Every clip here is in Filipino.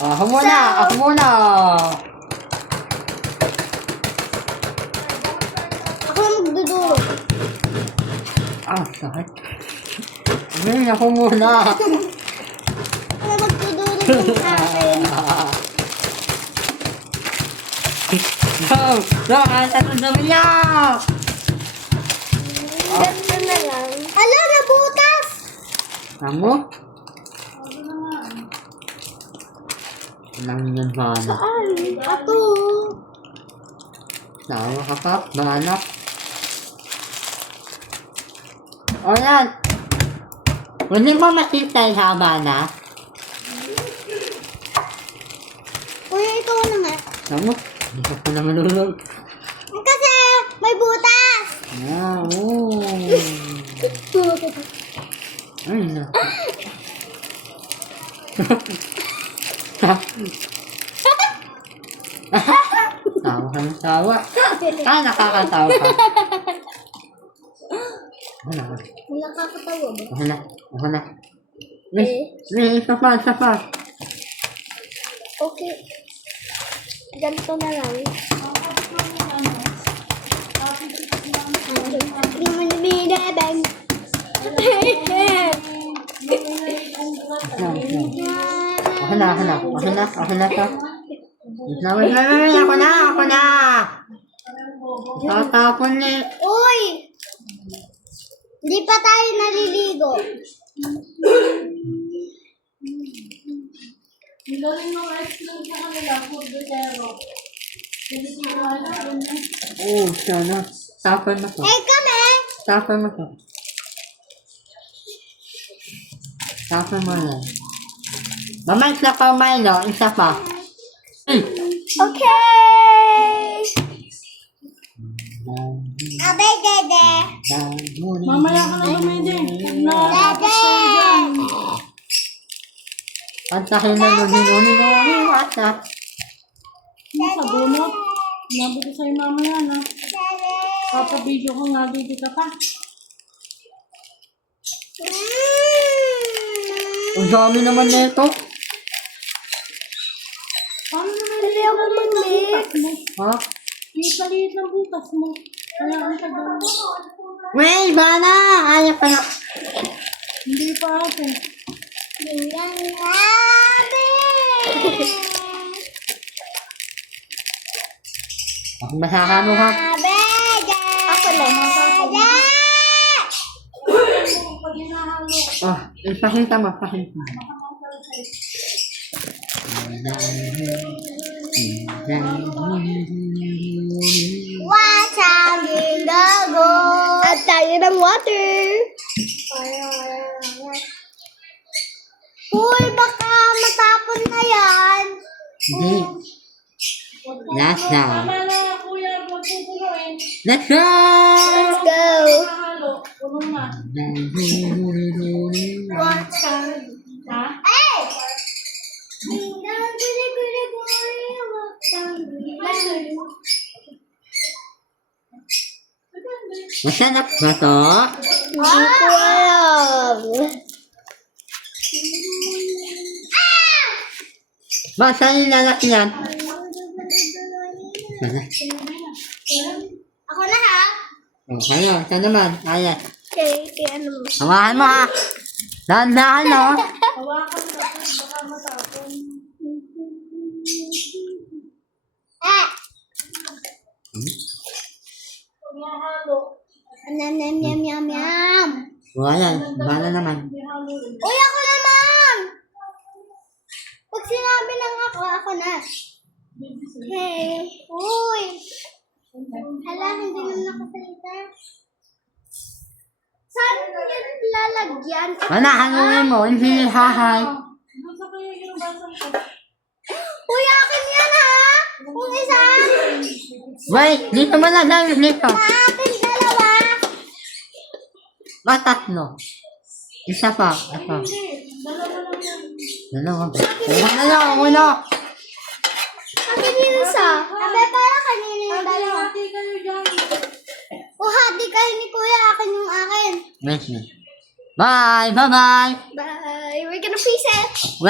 Ako muna, ako muna. Ako na magduduro. Sakit. Ako muna. Ako na magduduro ng akin. Tatandang niya! Ganito na lang. Hala, nabutas! Amo? Nang yan mana. Saan? Ato. Tawa ka pa, bahanap. O yan. Hindi mo makita yung haba na. Kuya, ito na nga. Amo? Hindi ka pa naman ulog. Kasi may butas! Ay, na. Tawa ka ng tawa. Nakakatawa ka. Ano? Wala kakatawa ba? Ako na. Isa pa. Okay. Ganito na lang. Ako na to. Ako na. Tatapon ni. Uy! Di pa tayo naliligo. Galing ng explain sa kanila, food zero. Sana. Tapon na to. Kami! Tapon mo to. Tapon mo na. Mamay sa kamay, no? Isa pa. Okay! Abay, dede. Mamaya ka na gumede. Nakatapos tayo dyan. Pantahin na nuni. WhatsApp. Sa bunot. Nabi ko sa'yo mamaya na. Papabidyo ko nga dito ka pa. Ang dami naman na ito. Paano naman Hindi ako mag-mix. Ha? Liit ng butas mo. Kaya ang tagal. Wey, bana! Ayaw pa na. Hindi pa ate. Tingnan namin! Ako masakano ha? Ako lang. Pag hinahalo. Ipakita mo. What's up in the go? At tayo ng water. Uy, baka matapon na yan. Hindi. Last now. Tama na kuya, magpupunuin. Let's go! Let's go. Mahalo. Puno na. What's up? Ha? Hey! Masarap ba to? Hindi ko alam. Saan yung lalaki yan? Ako na ha? Kaya, saan naman? Kaya. Okay, ano mo? Hawakan mo ha. Dahan-dahan no? Hawakan na. Baka matapon. Mahalo. Yum, yum, yum, yum. Wala, bala naman. Mahalo. Uy, ako naman! Pag sinabi lang ako na. Hey, uy! Hala, hindi naman nakasalita. Saan ko yan lalagyan? Hanunin mo, hindi hahay. Doon sa kaya yung basang ko. Uy, akin yan ha! Kung isa! Wait, dito mo na dahil dito. Akin dalawa! Tatlo. Isa pa. Dalawa ba? Una. Akin yung isa. Abe, para kanina yung dalawa. Hati kayo dyan. O, hati kayo ni kuya. Akin yung akin. Bye. Bye-bye. Bye! we gonna freeze it?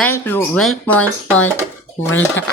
Wait.